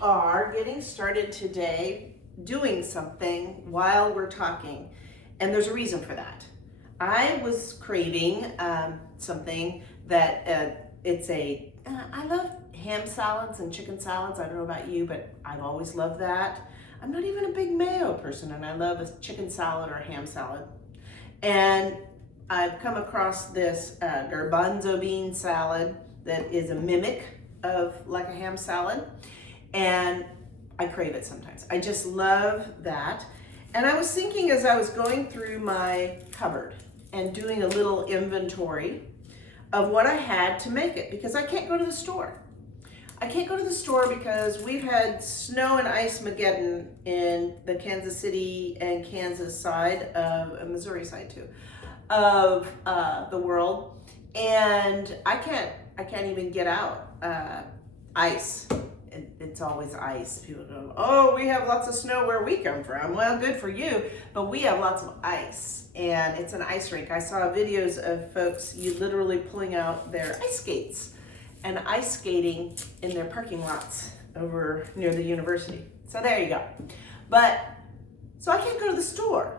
are getting started today doing something while we're talking, and there's a reason for that. I was craving something that I love ham salads and chicken salads. I don't know about you, but I've always loved that. I'm not even a big mayo person, and I love a chicken salad or a ham salad. And I've come across this garbanzo bean salad that is a mimic of like a ham salad, and I crave it sometimes. I just love that. And I was thinking as I was going through my cupboard and doing a little inventory of what I had to make it, because I can't go to the store. I can't go to the store because we've had snow and ice-mageddon in the Kansas City and Kansas side of, Missouri side too, of the world. And I can't even get out ice. It's always ice. People go, oh, we have lots of snow where we come from. Well, good for you, but we have lots of ice, and it's an ice rink. I saw videos of folks literally pulling out their ice skates and ice skating in their parking lots over near the university. So there you go. So I can't go to the store.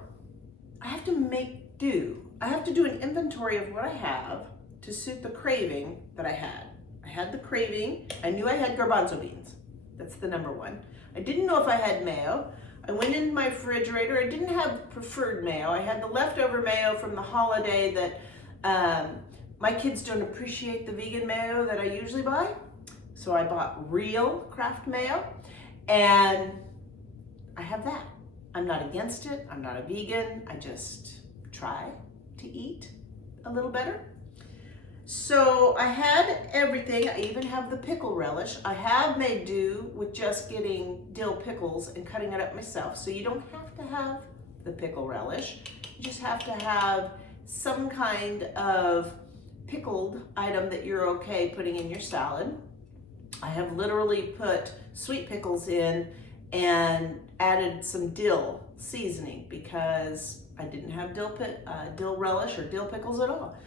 I have to make do. I have to do an inventory of what I have to suit the craving that I had. I had the craving. I knew I had garbanzo beans. That's the number one. I didn't know if I had mayo. I went in my refrigerator. I didn't have preferred mayo. I had the leftover mayo from the holiday that my kids don't appreciate the vegan mayo that I usually buy. So I bought real Kraft mayo, and I have that. I'm not against it. I'm not a vegan. I just try to eat a little better. So I had everything. I even have the pickle relish. I have made do with just getting dill pickles and cutting it up myself. So you don't have to have the pickle relish. You just have to have some kind of pickled item that you're okay putting in your salad. I have literally put sweet pickles in and added some dill seasoning because I didn't have dill relish or dill pickles at all.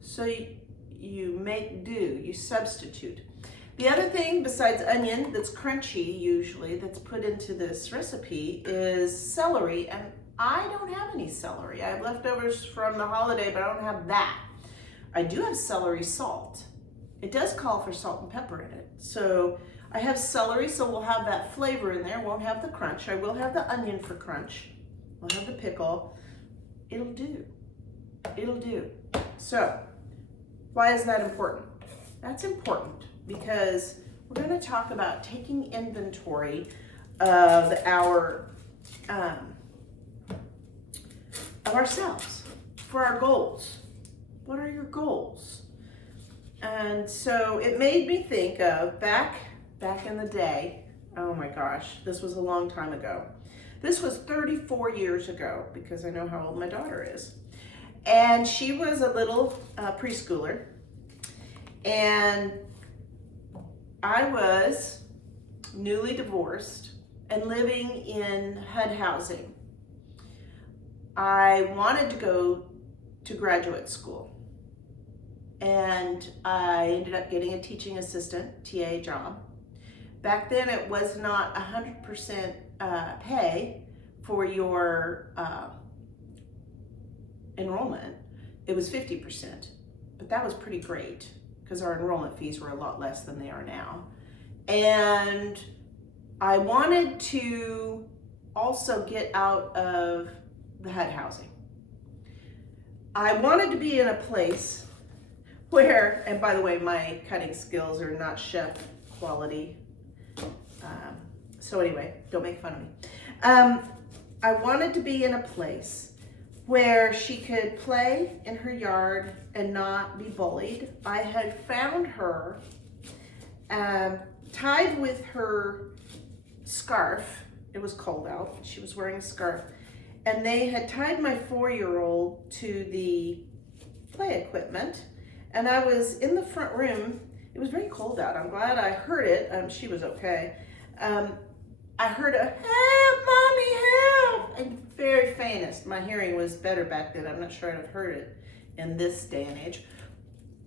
So you make do, you substitute. The other thing besides onion that's crunchy usually that's put into this recipe is celery, and I don't have any celery. I have leftovers from the holiday, but I don't have that. I do have celery salt. It does call for salt and pepper in it. So I have celery, so we'll have that flavor in there. Won't have the crunch. I will have the onion for crunch. We'll have the pickle. It'll do. It'll do. So why is that important? That's important because we're going to talk about taking inventory of ourselves for our goals. What are your goals? And so it made me think of back in the day. Oh my gosh, this was a long time ago. This was 34 years ago because I know how old my daughter is. And she was a little preschooler, and I was newly divorced and living in HUD housing. I wanted to go to graduate school, and I ended up getting a teaching assistant, TA job. Back then it was not 100% pay for your enrollment. It was 50%, but that was pretty great because our enrollment fees were a lot less than they are now. And I wanted to also get out of the HUD housing. I wanted to be in a place where, and by the way, my cutting skills are not chef quality. So anyway, don't make fun of me. I wanted to be in a place where she could play in her yard and not be bullied. I had found her tied with her scarf. It was cold out. She was wearing a scarf. And they had tied my 4-year-old to the play equipment. And I was in the front room. It was very cold out. I'm glad I heard it. She was okay. I heard a, help, mommy, help. And very faintest. My hearing was better back then. I'm not sure I'd have heard it in this day and age.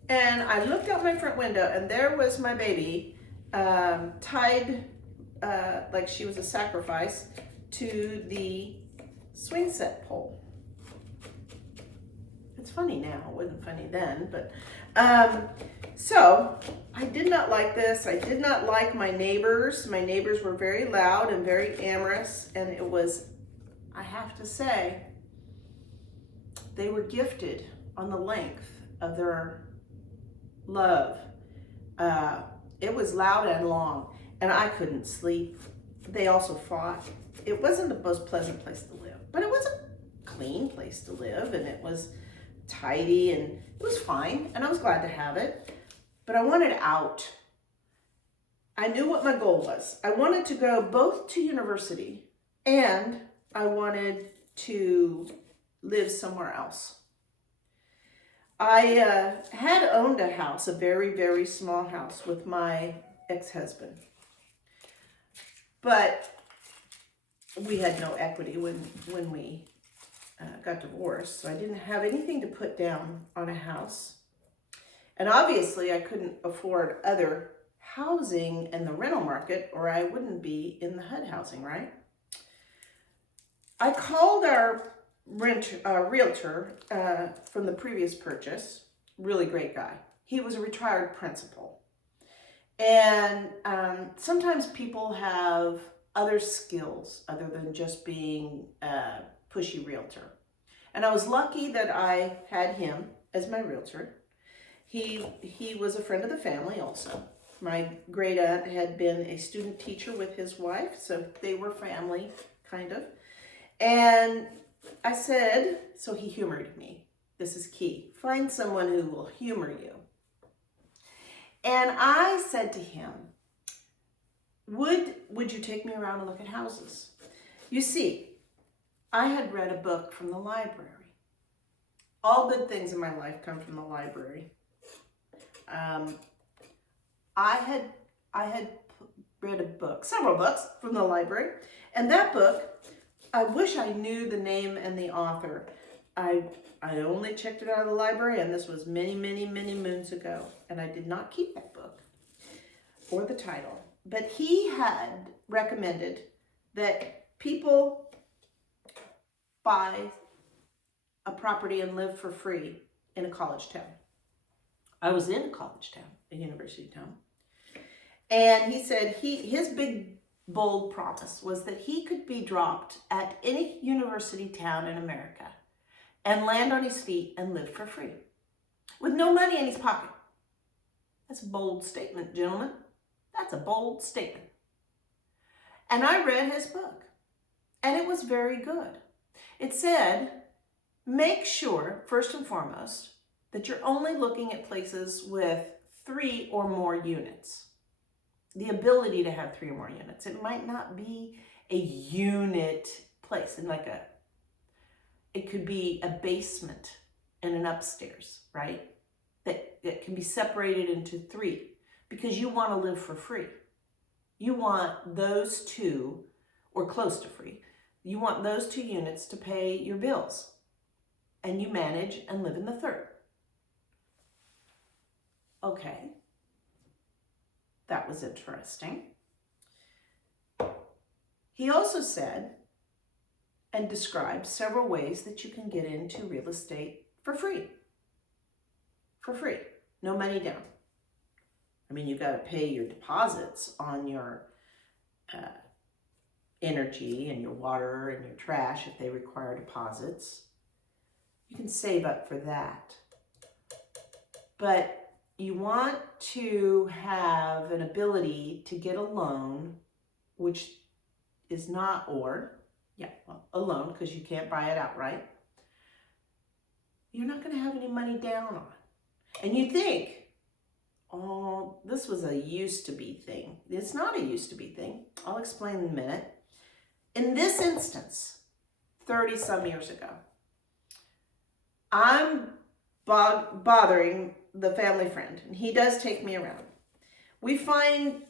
And I looked out my front window, and there was my baby tied like she was a sacrifice to the swing set pole. It's funny now, it wasn't funny then, but so I did not like this. I did not like my neighbors. My neighbors were very loud and very amorous, and it was, I have to say, they were gifted on the length of their love. It was loud and long, and I couldn't sleep. They also fought. It wasn't the most pleasant place to live, but it was a clean place to live, and it was tidy, and it was fine, and I was glad to have it, but I wanted out. I knew what my goal was. I wanted to go both to university, and I wanted to live somewhere else. I had owned a house, a very, very small house with my ex-husband, but we had no equity when we got divorced, so I didn't have anything to put down on a house. And obviously I couldn't afford other housing in the rental market, or I wouldn't be in the HUD housing, right? I called our realtor from the previous purchase, really great guy. He was a retired principal. And sometimes people have other skills other than just being a pushy realtor. And I was lucky that I had him as my realtor. He was a friend of the family also. My great aunt had been a student teacher with his wife, so they were family, kind of. And I said, so he humored me. This is key. Find someone who will humor you. And I said to him, would you take me around and look at houses? You see, I had read a book from the library. All good things in my life come from the library. I had read a book, several books from the library, and that book, I wish I knew the name and the author. I only checked it out of the library, and this was many, many, many moons ago, and I did not keep that book or the title. But he had recommended that people buy a property and live for free in a college town. I was in a college town, a university town. And he said his big, bold promise was that he could be dropped at any university town in America and land on his feet and live for free with no money in his pocket. That's a bold statement, gentlemen. That's a bold statement. And I read his book, and it was very good. It said, make sure, first and foremost, that you're only looking at places with 3 or more units. The ability to have 3 or more units. It might not be a unit place, and it could be a basement and an upstairs, right? That can be separated into 3 because you want to live for free. You want those 2, or close to free, you want those 2 units to pay your bills, and you manage and live in the 3rd. Okay. That was interesting. He also said and described several ways that you can get into real estate for free. For free. No money down. I mean, you got to pay your deposits on your energy and your water and your trash if they require deposits. You can save up for that. But you want to have an ability to get a loan, which is not a loan, because you can't buy it outright. You're not going to have any money down on. And you think, oh, this was a used to be thing. It's not a used to be thing. I'll explain in a minute. In this instance, 30 some years ago, I'm bothering the family friend, and he does take me around. We find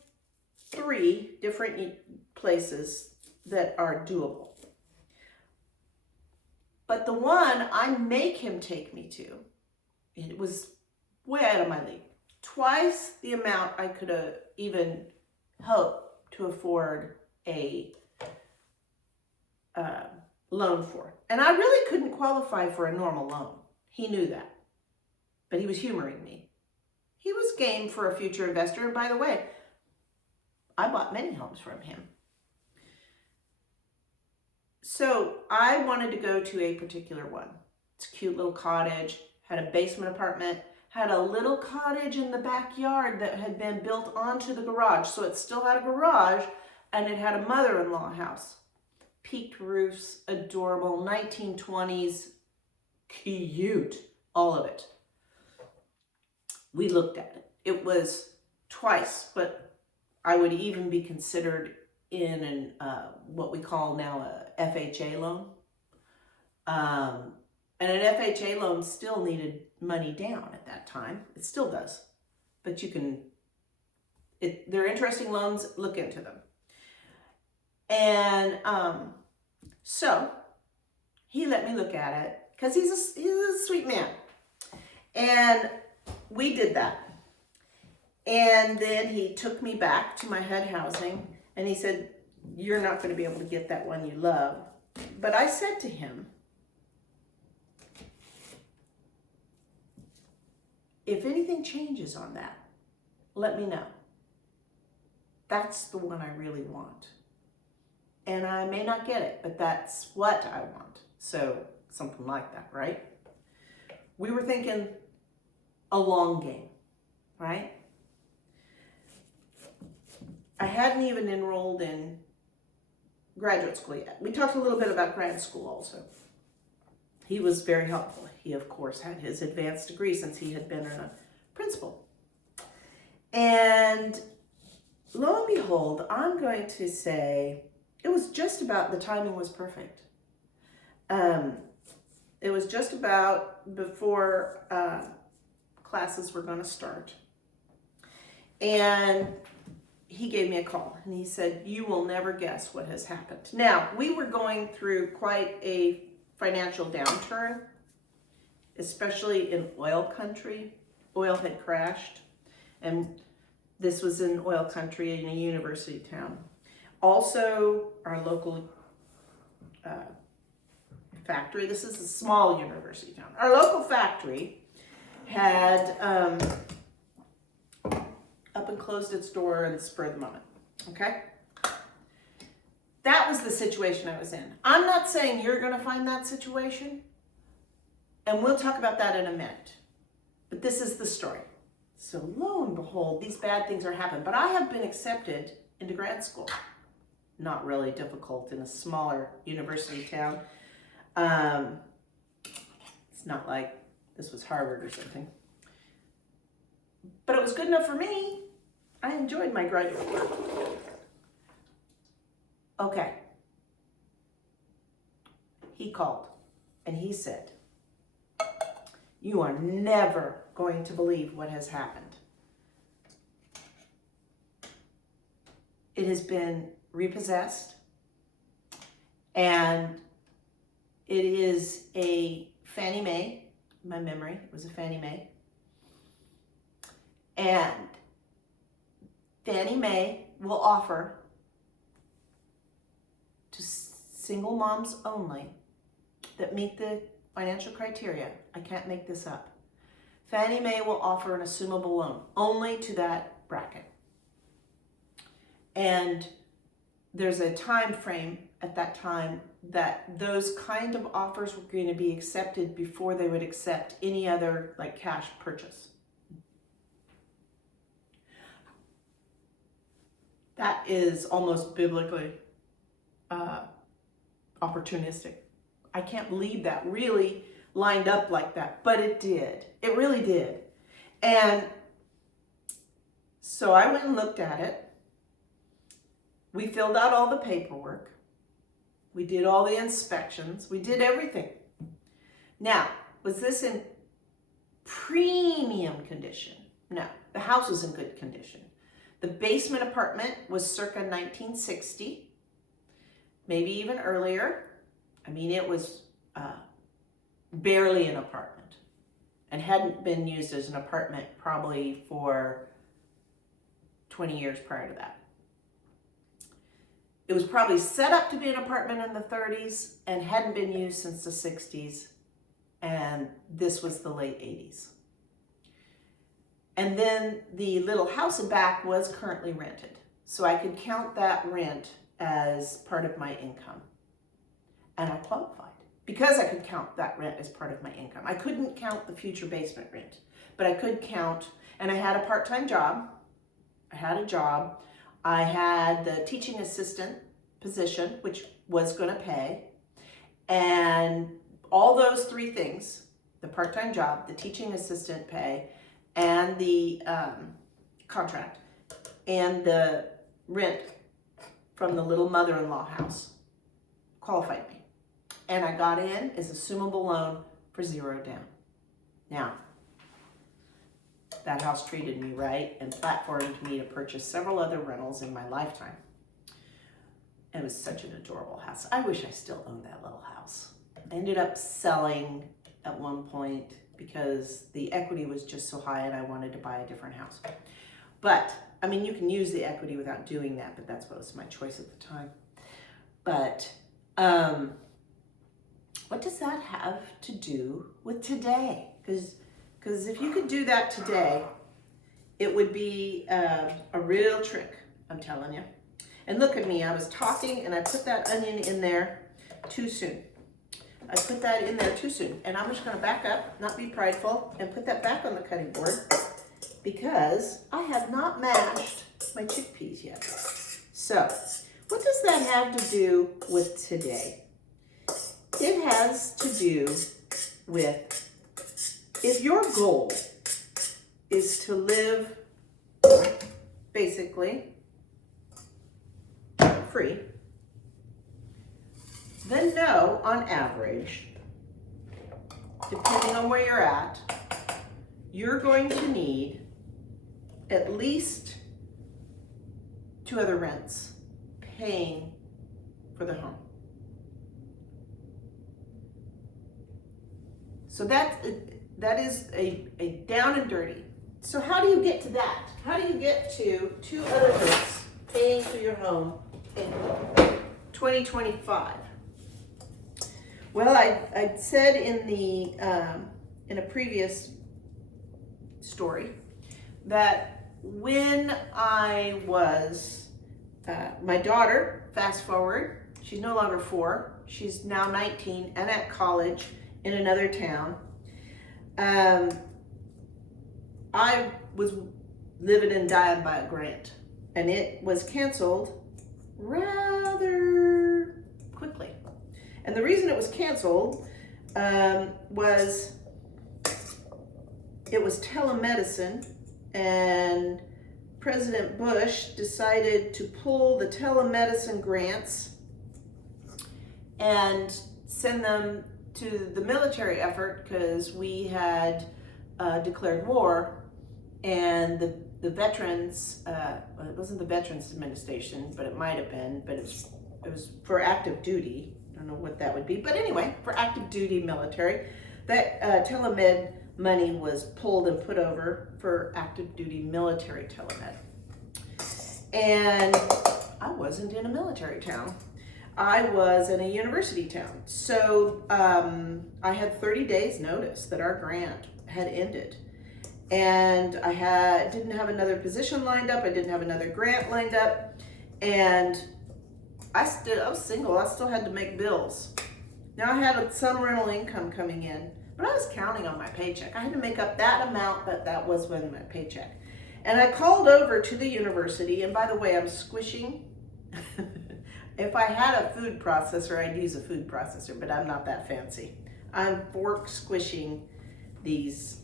3 different places that are doable. But the one I make him take me to, it was way out of my league. Twice the amount I could have even hoped to afford a loan for. And I really couldn't qualify for a normal loan. He knew that, but he was humoring me. He was game for a future investor. And by the way, I bought many homes from him. So I wanted to go to a particular one. It's a cute little cottage, had a basement apartment, had a little cottage in the backyard that had been built onto the garage. So it still had a garage, and it had a mother-in-law house. Peaked roofs, adorable, 1920s, cute, all of it. We looked at it. It was twice, but I would even be considered in an what we call now a FHA loan. And an FHA loan still needed money down at that time. It still does. But you can, they're interesting loans, look into them. And so he let me look at it because he's a sweet man. And we did that. And then he took me back to my HUD housing and he said, you're not going to be able to get that one you love. But I said to him, if anything changes on that, let me know. That's the one I really want. And I may not get it, but that's what I want. So something like that, right? We were thinking a long game, right? I hadn't even enrolled in graduate school yet. We talked a little bit about grad school also. He was very helpful. He, of course, had his advanced degree since he had been a principal. And lo and behold, I'm going to say it was just about, the timing was perfect. It was just about before classes were going to start. And he gave me a call and he said, you will never guess what has happened. Now, we were going through quite a financial downturn, especially in oil country. Oil had crashed, and this was in oil country in a university town. Also, our local factory, this is a small university town. Our local factory had up and closed its door in the spur of the moment, okay? That was the situation I was in. I'm not saying you're gonna find that situation, and we'll talk about that in a minute, but this is the story. So lo and behold, these bad things are happening, but I have been accepted into grad school. Not really difficult in a smaller university town. It's not like this was Harvard or something. But it was good enough for me. I enjoyed my graduate work. Okay. He called and he said, you are never going to believe what has happened. It has been repossessed, and it is a Fannie Mae. My memory, it was a Fannie Mae. And Fannie Mae will offer to single moms only that meet the financial criteria. I can't make this up. Fannie Mae will offer an assumable loan only to that bracket. And there's a time frame at that time that those kind of offers were going to be accepted before they would accept any other like cash purchase. That is almost biblically opportunistic. I can't believe that really lined up like that, but it did. It really did. And so I went and looked at it. We filled out all the paperwork. We did all the inspections. We did everything. Now, was this in premium condition? No, the house was in good condition. The basement apartment was circa 1960, maybe even earlier. I mean, it was barely an apartment and hadn't been used as an apartment probably for 20 years prior to that. It was probably set up to be an apartment in the 30s and hadn't been used since the 60s. And this was the late 80s. And then the little house in back was currently rented. So I could count that rent as part of my income. And I qualified because I could count that rent as part of my income. I couldn't count the future basement rent, but I could count, and I had a part-time job. I had a job. I had the teaching assistant position, which was going to pay. And all those three things, the part-time job, the teaching assistant pay, and the contract, and the rent from the little mother-in-law house, qualified me. And I got in as assumable loan for $0 down. Now, that house treated me right and platformed me to purchase several other rentals in my lifetime. It was such an adorable house. I wish I still owned that little house. I ended up selling at one point because the equity was just so high and I wanted to buy a different house. But, I mean, you can use the equity without doing that, but that's what was my choice at the time. But, what does that have to do with today? Because if you could do that today, it would be a real trick, I'm telling you. And look at me, I was talking and I put that onion in there too soon. I put that in there too soon. And I'm just gonna back up, not be prideful, and put that back on the cutting board because I have not mashed my chickpeas yet. So, what does that have to do with today? It has to do with, if your goal is to live basically free, then know on average, depending on where you're at, you're going to need at least 2 other rents paying for the home. So that is a down and dirty. So how do you get to that? How do you get to 2 other rents paying for your home in 2025? Well, I said in a previous story that when I was, my daughter, fast forward, she's no longer 4, she's now 19 and at college in another town. I was living and dying by a grant, and it was canceled rather quickly. And the reason it was canceled was it was telemedicine, and President Bush decided to pull the telemedicine grants and send them to the military effort because we had declared war, and the veterans, well, it wasn't the Veterans Administration, but it might have been, but it was for active duty. I don't know what that would be, but anyway, for active duty military, that telemed money was pulled and put over for active duty military telemed. And I wasn't in a military town. I was in a university town. So I had 30 days notice that our grant had ended. And I didn't have another position lined up. I didn't have another grant lined up. And I was single. I still had to make bills. Now I had some rental income coming in, but I was counting on my paycheck. I had to make up that amount that was in my paycheck. And I called over to the university, and by the way, I'm squishing. If I had a food processor, I'd use a food processor, but I'm not that fancy. I'm fork squishing these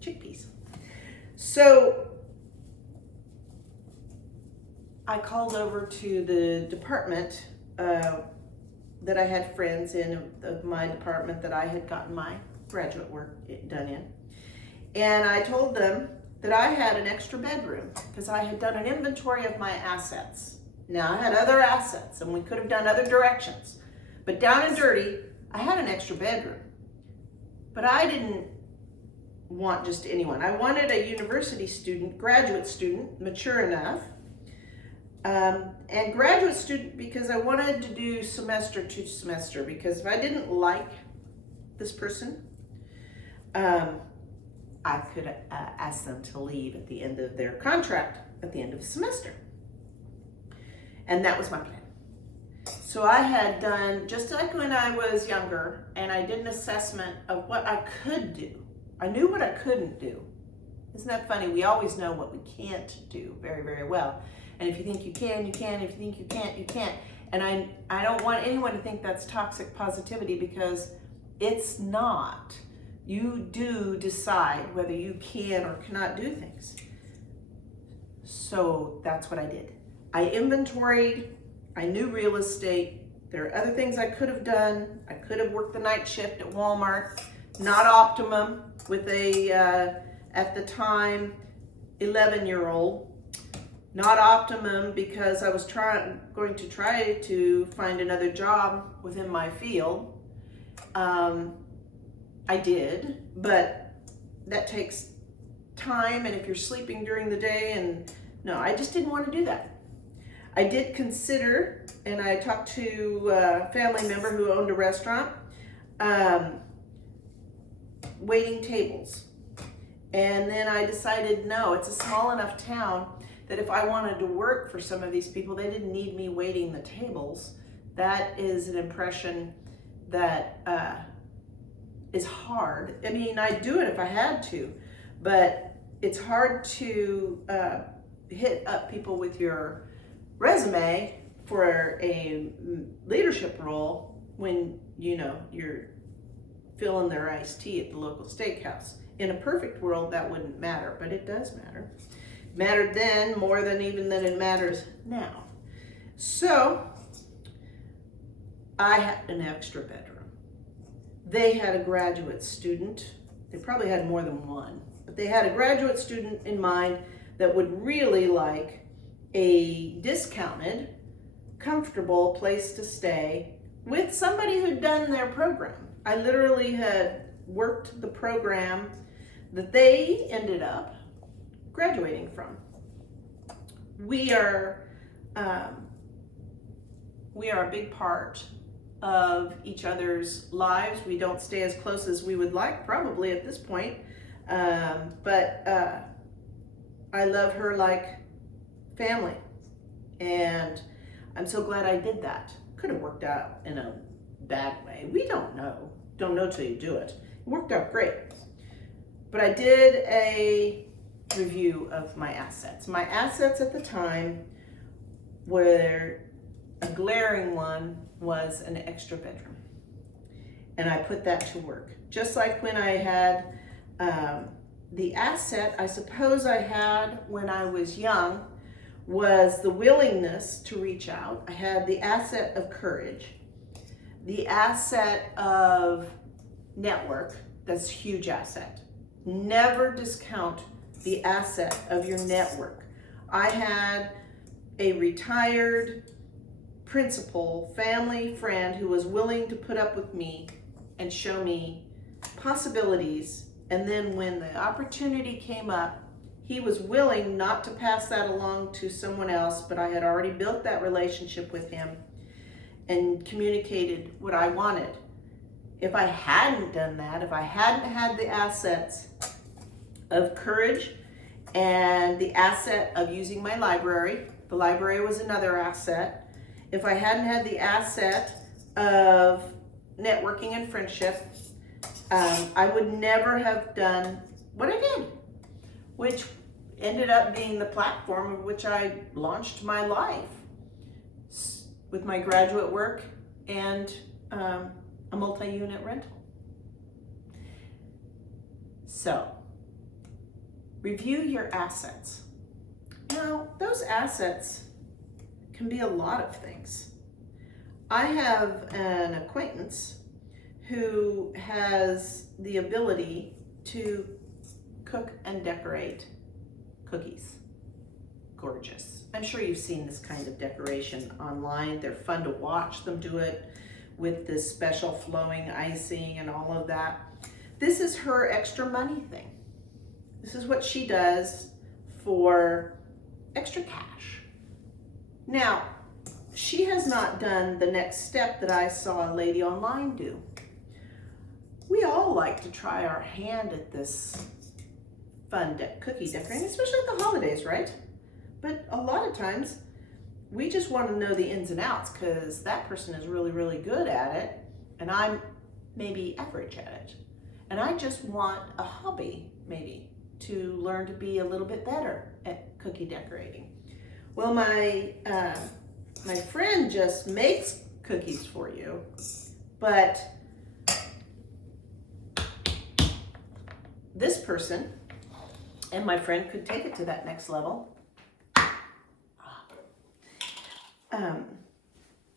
chickpeas. So I called over to the department that I had friends in of my department that I had gotten my graduate work done in. And I told them that I had an extra bedroom because I had done an inventory of my assets. Now I had other assets and we could have done other directions, but down and dirty, I had an extra bedroom. But I didn't want just anyone. I wanted a university student, graduate student, mature enough, And graduate student because I wanted to do semester to semester, because if I didn't like this person, I could ask them to leave at the end of their contract, at the end of the semester. And that was my plan. So I had done, just like when I was younger, and I did an assessment of what I could do. I knew what I couldn't do. Isn't that funny? We always know what we can't do very, very well. And if you think you can, you can. If you think you can't, you can't. And I don't want anyone to think that's toxic positivity, because it's not. You do decide whether you can or cannot do things. So that's what I did. I inventoried. I knew real estate. There are other things I could have done. I could have worked the night shift at Walmart. Not optimum with a, at the time, 11-year-old. Not optimum because I was going to try to find another job within my field. I did, but that takes time, and if you're sleeping during the day, and no, I just didn't want to do that. I did consider, and I talked to a family member who owned a restaurant, waiting tables. And then I decided, no, it's a small enough town that if I wanted to work for some of these people, they didn't need me waiting the tables. That is an impression that is hard. I mean, I'd do it if I had to, but it's hard to hit up people with your resume for a leadership role when you're filling their iced tea at the local steakhouse. In a perfect world, that wouldn't matter, but it does matter. It mattered then more than even than it matters now. So I had an extra bedroom. They had a graduate student. They probably had more than one, but they had a graduate student in mind that would really like a discounted, comfortable place to stay with somebody who'd done their program. I literally had worked the program that they ended up graduating from. We are a big part of each other's lives. We don't stay as close as we would like, probably at this point, but I love her like family, and I'm so glad I did that. Could have worked out in a bad way. We don't know till you do it. It worked out great. But I did a review of my assets. My assets at the time were, a glaring one was an extra bedroom. And I put that to work. Just like when I had the asset I suppose I had when I was young was the willingness to reach out. I had the asset of courage, the asset of network. That's a huge asset. Never discount the asset of your network. I had a retired principal, family friend who was willing to put up with me and show me possibilities. And then when the opportunity came up, he was willing not to pass that along to someone else, but I had already built that relationship with him and communicated what I wanted. If I hadn't done that, if I hadn't had the assets of courage and the asset of using my library, the library was another asset. If I hadn't had the asset of networking and friendship, I would never have done what I did, which ended up being the platform of which I launched my life with my graduate work and a multi-unit rental. So, review your assets. Now, those assets can be a lot of things. I have an acquaintance who has the ability to cook and decorate cookies. Gorgeous. I'm sure you've seen this kind of decoration online. They're fun to watch them do it with this special flowing icing and all of that. This is her extra money thing. This is what she does for extra cash. Now, she has not done the next step that I saw a lady online do. We all like to try our hand at this fun cookie decorating, especially at the holidays, right? But a lot of times, we just want to know the ins and outs because that person is really, really good at it, and I'm maybe average at it. And I just want a hobby, maybe, to learn to be a little bit better at cookie decorating. Well, my friend just makes cookies for you, but this person and my friend could take it to that next level.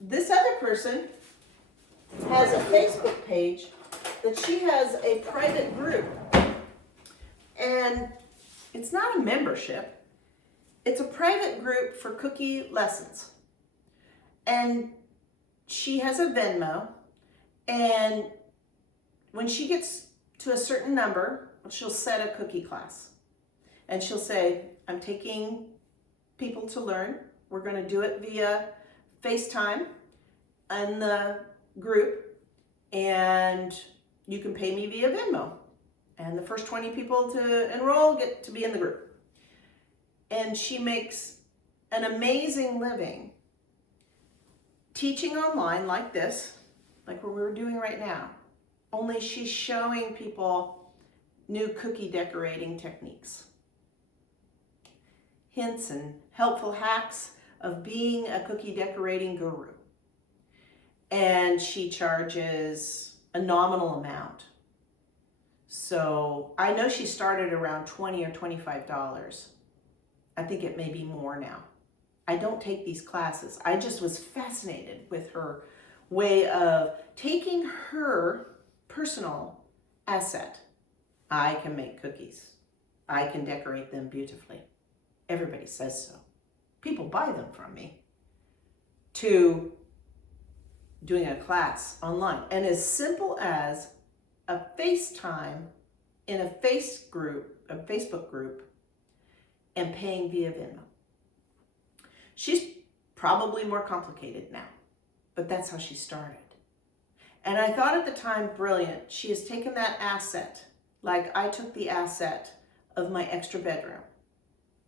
This other person has a Facebook page that she has a private group, and it's not a membership. It's a private group for cookie lessons. And she has a Venmo, and when she gets to a certain number, she'll set a cookie class. And she'll say, I'm taking people to learn. We're going to do it via FaceTime in the group, and you can pay me via Venmo. And the first 20 people to enroll get to be in the group. And she makes an amazing living teaching online like this, like what we're doing right now. Only she's showing people new cookie decorating techniques. Hints and helpful hacks of being a cookie decorating guru. And she charges a nominal amount. So I know she started around $20 or $25. I think it may be more now. I don't take these classes. I just was fascinated with her way of taking her personal asset. I can make cookies. I can decorate them beautifully. Everybody says so. People buy them from me. To doing a class online. And as simple as a FaceTime in a Facebook group, and paying via Venmo. She's probably more complicated now, but that's how she started. And I thought at the time, brilliant. She has taken that asset, like I took the asset of my extra bedroom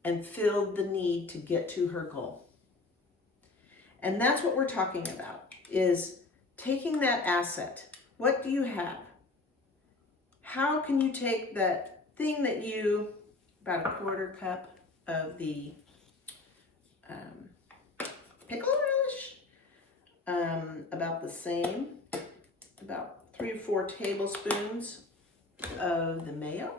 and filled the need to get to her goal. And that's what we're talking about, is taking that asset. What do you have? How can you take that thing that you, about a quarter cup of the pickle relish, about the same, about 3 or 4 tablespoons of the mayo,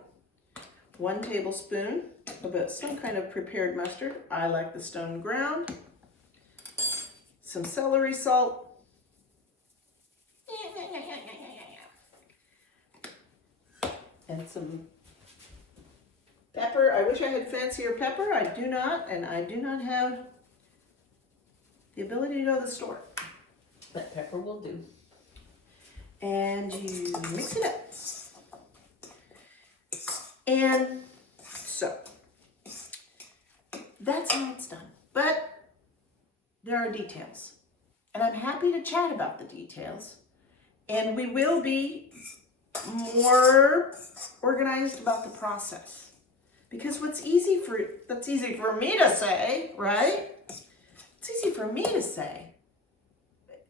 1 tablespoon of some kind of prepared mustard. I like the stone ground, some celery salt, and some pepper. I wish I had fancier pepper. I do not, and I do not have the ability to go to the store. But pepper will do. And you mix it up. And so, that's how it's done. But there are details. And I'm happy to chat about the details. And we will be more organized about the process. Because that's easy for me to say, right? It's easy for me to say.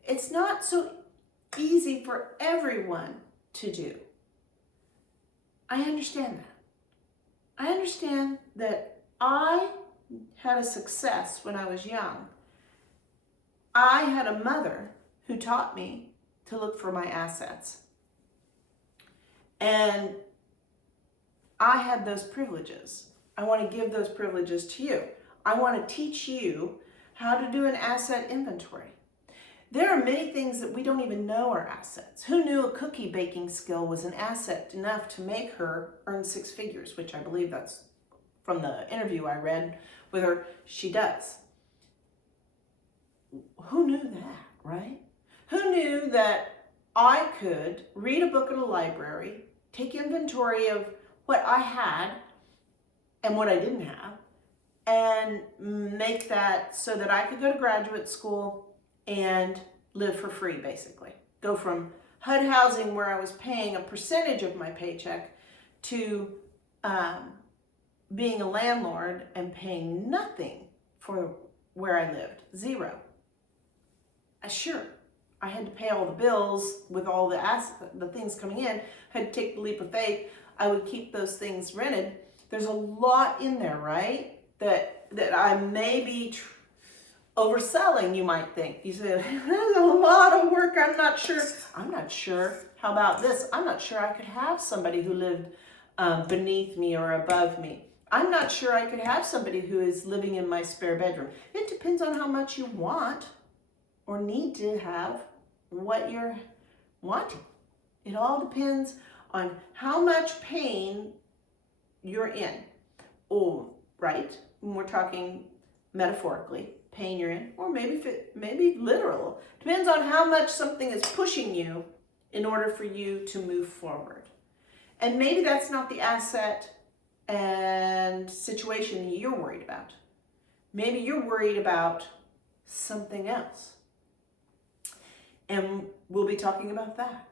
It's not so easy for everyone to do. I understand that. I understand that I had a success when I was young. I had a mother who taught me to look for my assets. And I had those privileges. I want to give those privileges to you. I want to teach you how to do an asset inventory. There are many things that we don't even know are assets. Who knew a cookie baking skill was an asset enough to make her earn 6 figures, which I believe that's from the interview I read with her, she does. Who knew that, right? Who knew that I could read a book at a library, take inventory of what I had and what I didn't have, and make that so that I could go to graduate school and live for free, basically. Go from HUD housing, where I was paying a percentage of my paycheck, to being a landlord and paying nothing for where I lived, zero. Sure, I had to pay all the bills with all the things coming in. I had to take the leap of faith. I would keep those things rented. There's a lot in there, right? That I may be overselling, you might think. You say, there's a lot of work, I'm not sure. I'm not sure. How about this? I'm not sure I could have somebody who lived beneath me or above me. I'm not sure I could have somebody who is living in my spare bedroom. It depends on how much you want or need to have what you're wanting. It all depends on how much pain you're in. Oh, right? When we're talking metaphorically, pain you're in, or maybe literal. Depends on how much something is pushing you in order for you to move forward. And maybe that's not the asset and situation you're worried about. Maybe you're worried about something else. And we'll be talking about that.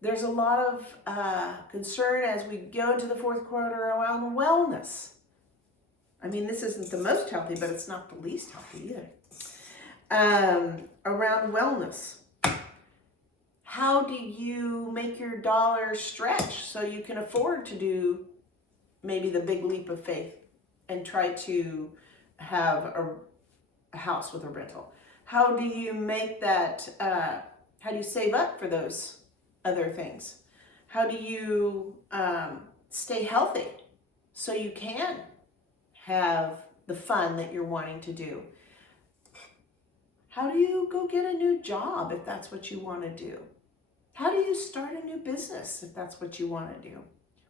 There's a lot of concern as we go into the fourth quarter around wellness. I mean, this isn't the most healthy, but it's not the least healthy either. Around wellness. How do you make your dollar stretch so you can afford to do maybe the big leap of faith and try to have a house with a rental? How do you make that, how do you save up for those other things? How do you stay healthy so you can have the fun that you're wanting to do? How do you go get a new job if that's what you want to do? How do you start a new business if that's what you want to do?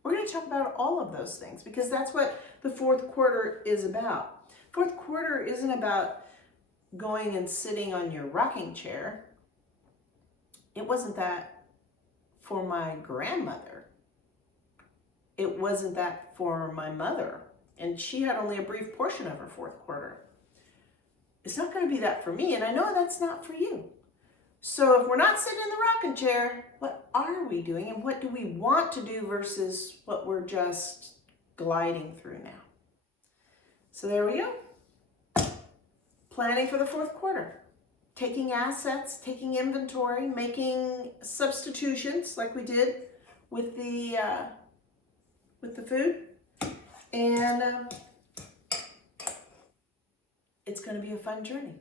We're going to talk about all of those things because that's what the fourth quarter is about. Fourth quarter isn't about going and sitting on your rocking chair. It wasn't that for my grandmother. It wasn't that for my mother. And she had only a brief portion of her fourth quarter. It's not going to be that for me, and I know that's not for you. So if we're not sitting in the rocking chair, what are we doing, and what do we want to do versus what we're just gliding through now? So there we go. Planning for the fourth quarter. Taking assets, taking inventory, making substitutions like we did with the food. And it's going to be a fun journey.